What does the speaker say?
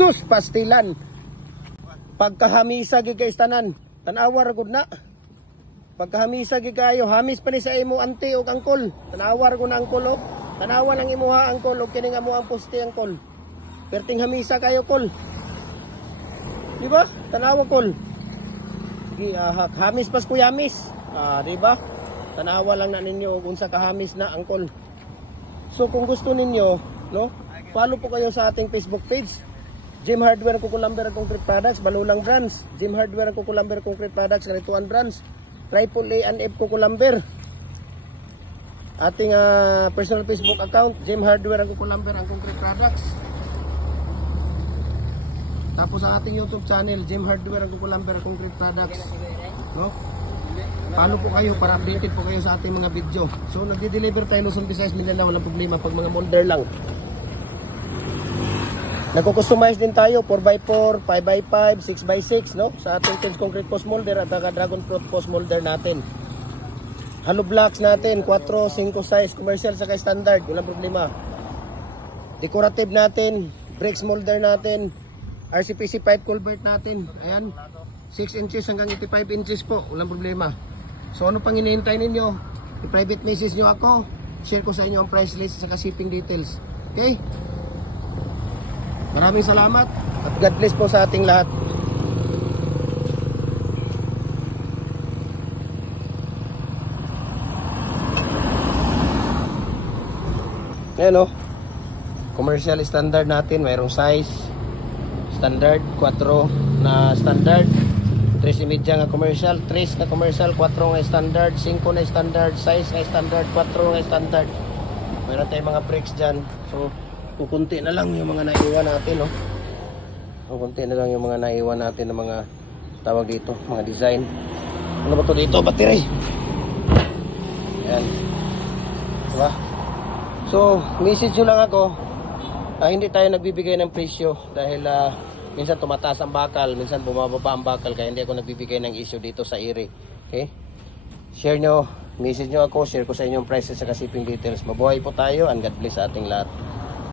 Sus pastilan. Pagkahamisa gid kay tanan. Tanawa ra gud na. Pagkahamisa gid kayo, hamis pa ni sa imo auntie ug angkol. Tanawa ra gud na angkol oh. Tanawa lang imuha angkol ug kini nga mo ang poste angkol. Perting hamisa kayo kol. Di ba? Tanawa kol. Sige, hamis pas kuyamis. Di ba? Tanawa lang na ninyo kung sa kahamis na angkol. So kung gusto ninyo, no? Follow po kayo sa ating Facebook page. Jim Hardware Kukulamber Concrete Products, Balulang Brands. Jim Hardware Kukulamber Concrete Products, Ganituan Brands. Triple A and F Kukulamber. Ating personal Facebook account, Jim Hardware Kukulamber ang Concrete Products. Tapos ang ating YouTube channel, Jim Hardware Kukulamber Concrete Products. No? Follow po kayo para updated po kayo sa ating mga video. So nagde-deliver tayo Luzon, Visayas, Mindanao, walang problema pag mga molder lang. Nagko-customize din tayo 4x4, 5x5, 6x6 no? Sa ating Tens Concrete Post Molder at Dragon Fruit Post Molder natin. Hollow blocks natin 4, 5 size, commercial saka standard, walang problema. Decorative natin, bricks molder natin, RCPC pipe culvert natin. Ayan, 6 inches hanggang 85 inches po, walang problema. So ano pang hinihintay ninyo? I-private message nyo ako, share ko sa inyo ang price list saka shipping details. Okay? Maraming salamat at God bless po sa ating lahat. Ayan o, commercial standard natin, mayroong size standard, 4 na standard, 3.5 nga commercial, 3 na commercial, 4 nga standard, 5 na standard, size nga standard, 4 nga standard. Mayroon tayong mga bricks dyan. So kukunti na lang yung mga naiwan natin, no? Kukunti na lang yung mga naiwan natin ng mga tawag dito, mga design. Ano ba to dito? Battery. Ayan. Diba? So, message nyo lang ako. Hindi tayo nagbibigay ng presyo dahil minsan tumataas ang bakal, minsan bumababa ang bakal, kaya hindi ako nagbibigay ng issue dito sa Erie. Okay? Share nyo, message nyo ako, share ko sa inyo yung prices sa shipping details. Mabuhay po tayo and God bless sa ating lahat.